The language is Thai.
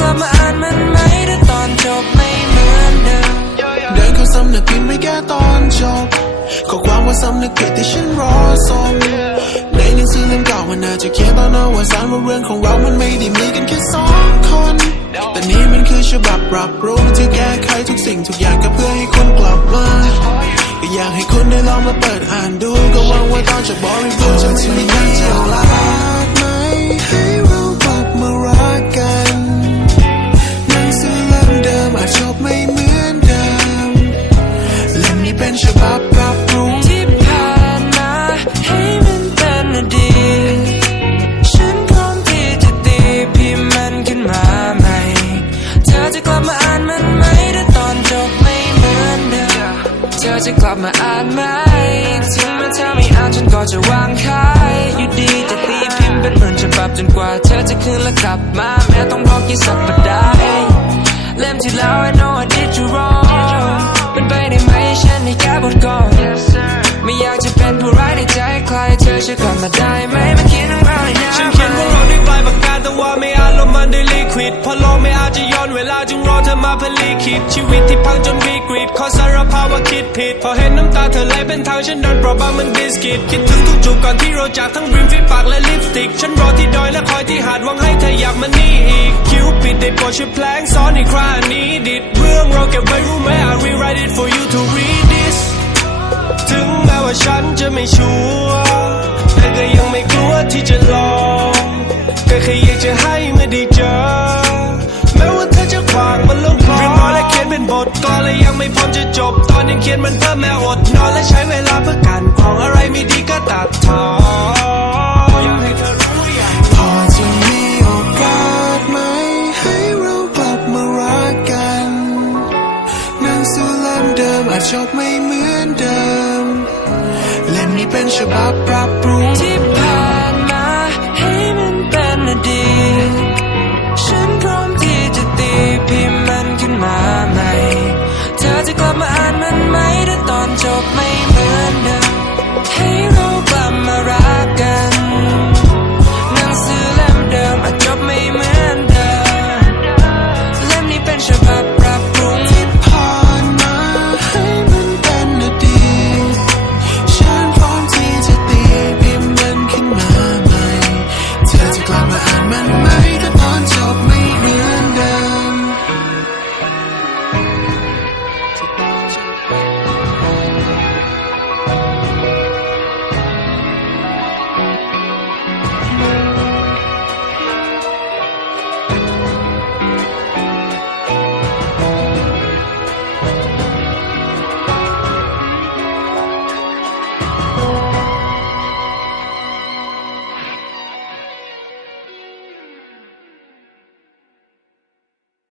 กลับมาอ่านมันไหมถ้าตอนจบไม่เหมือนเดิมเดินเข้าซ้ำนักพิดไม่แก้ตอนจบขอความว่าซ้ำนึกผิดที่ฉันรอส่งในหนังสือเล่มเก่ามันน่าจะเขียนตอนเอาว่าสารว่าเรื่องของเรามันไม่ได้มีกันแค่สองคน แต่นี่มันคือฉบับปรับปรุงที่แก้ไขทุกสิ่งทุกอย่างก็เพื่อให้คุณกลับมาก็อยากให้คุณได้ลองมาเปิดอ่านดูก็หวังว่าตอนจะบอกไม่พูดจะไม่มีเรื่ลา อจะกลับมาอ่านไหมถึงแม้เธอไม่อ่านฉันก็จะวางขายอยู่ดีจะตีพิมพ์เป็นเหมือนฉบับจนกว่า เธอจะคืนและกลับมา แม้ต้องรอกี่สัปดาห์เองเล่มที่แล้ว I know I did you wrong เป็นไปได้ไหมฉันให้แก้บทก่อนไม่อยากจะเป็นผู้ร้ายในใจใครเธอจะกลับมาได้ ลิดเพราะโลกไม่อาจจะย้อนเวลาจึงรอเธอมาเพื่อลีคิด ชีวิตที่พังจนวิกฤตขอสารภาพว่าคิดผิด พอเห็นน้ำตาเธอไหลเป็นทางฉันโดนเปราะบางมันบิสกิต คิดถึงทุกจูบก่อนที่เราจากทั้งริมฝีปากและลิปสติก ฉันรอที่ดอยและคอยที่หาดหวังให้เธออยากมานี่อีก คิวปิดได้โปรดช่วยแพลงซ้อนอีกครานี้ดิดเรื่องเราเก็บไว้รู้ไหม I rewrite it for you to read this ถึงแม้ว่าฉันจะไม่ชัวร์แต่ก็ยังไม่กลัวที่จะลอง ก็แค่อยากจะให้ไม่ได้เจอ แม้ว่าเธอจะขวางมันลงพอเรื่อน้อและเขียนเป็นบทกลอนและยังไม่พร้อมจะจบ ตอนยังเขียนมันเพิ่มแม้อดนอนและใช้เวลาเพื่อกันของอะไรไม่ดีก็ตัดทอนออพอจะมีโอกาสไหม ให้เรากลับมารักกันนั่งสู่เมเดิมอาจจบไม่เหมือนเดิมเล่มนี้เป็นฉบับปรับปรุงที่ took me